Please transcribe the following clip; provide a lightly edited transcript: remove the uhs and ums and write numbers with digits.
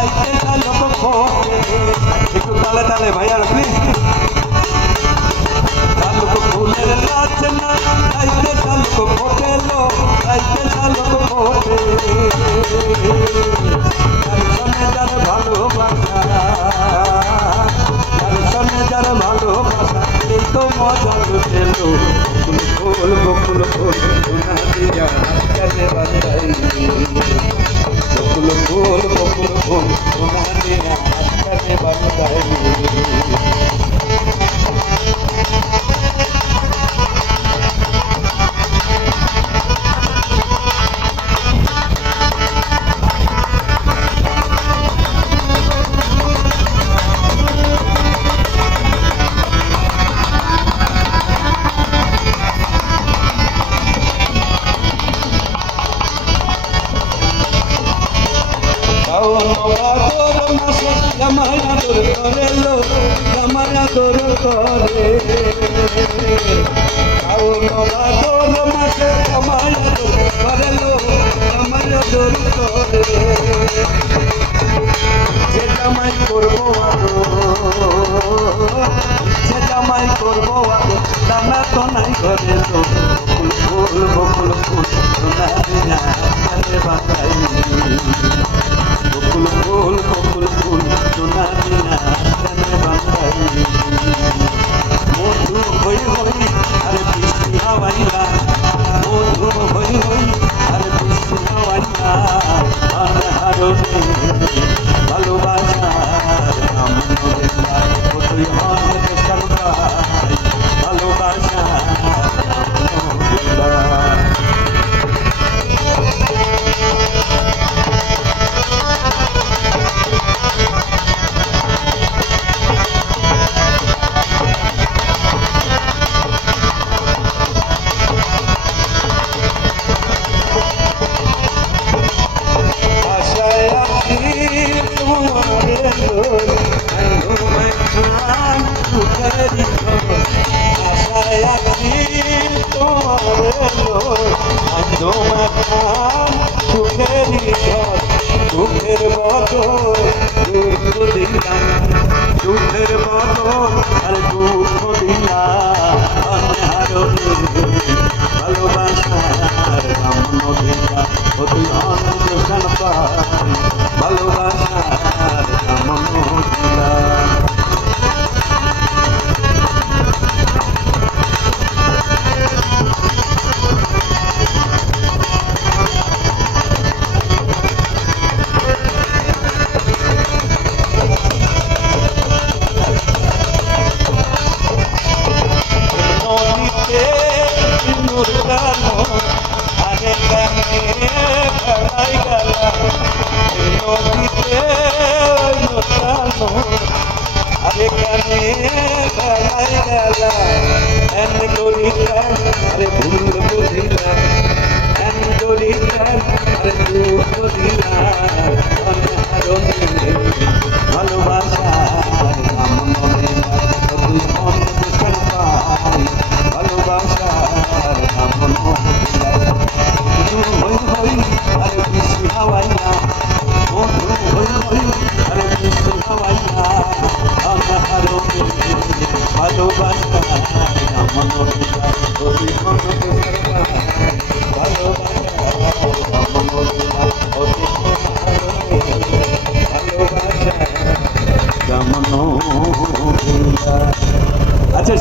রাইতে ঝালক ফোটে। একটু তালে তালে ভাইয়া প্লিজ। ঝালক ফুলের গাছ না রাইতে ঝালক ফোটে লো, রাইতে ঝালক ফোটে। যার সনে যার ভালোবাসা, যার সনে যার ভালোবাসা, এই তো মজা লুটেলো। বকুল ফুল বকুল ফুল সোনা দিয়া কাছে বাঁধাই। বকুল ফুল বকুল ফুল সোনা দিয়া কাছে বাঁধাই। ভাদর মাসে জামাই আদর করে লো, জামাই আদর করে। ভাদর মাসে জামাই আদর করে লো, জামাই আদর করে। যে জামাই করবো আদর, যে জামাই করবো আদর, জানা তো নাই ঘরে লো। বকুল ফুল বকুল ফুল সোনা দিয়া কাছে বাঁধাই। বকুল ফুল বকুল ফুল সোনা দিয়া কানে বাঁধাই। মধু হই হই আরে বৃষ্টি হাওয়াইলা, মধু হই হই আরে বৃষ্টি হাওয়াইলা। আনহারনে ভালোবাসার নাম নবেলা, তুই হন দেশাল ভাই ভালোবাসার নাম নবেলা। দুঃখের বদল দুঃখ দিলাম, দুঃখের বদল আর দুঃখ দিলাম। অনহারনে ভালোবাসার নাম নবেলা, তুই অনদেশাল পাই ভালোবাসার নাম নবেলা। আরে কানে খেলাই গেলা এন করিলা, আরে ভুল বুঝিলা এন করিলা, আরে দুঃখ দিলা। অনহারনে ভালোবাসার নাম নবেলা, তুই মন দেশাল পাই ভালোবাসার নাম নবেলা। হই হই আরে বৃষ্টি হাওয়াইলা, মধু হই হই আরে বৃষ্টি হাওয়াইলা। অনহারনে ভালোবাসার নাম নবেলা, তুই মন দেশাল পাই ভালোবাসার নাম নবেলা। ভালোবাসার নাম নবেলা। আচ্ছা।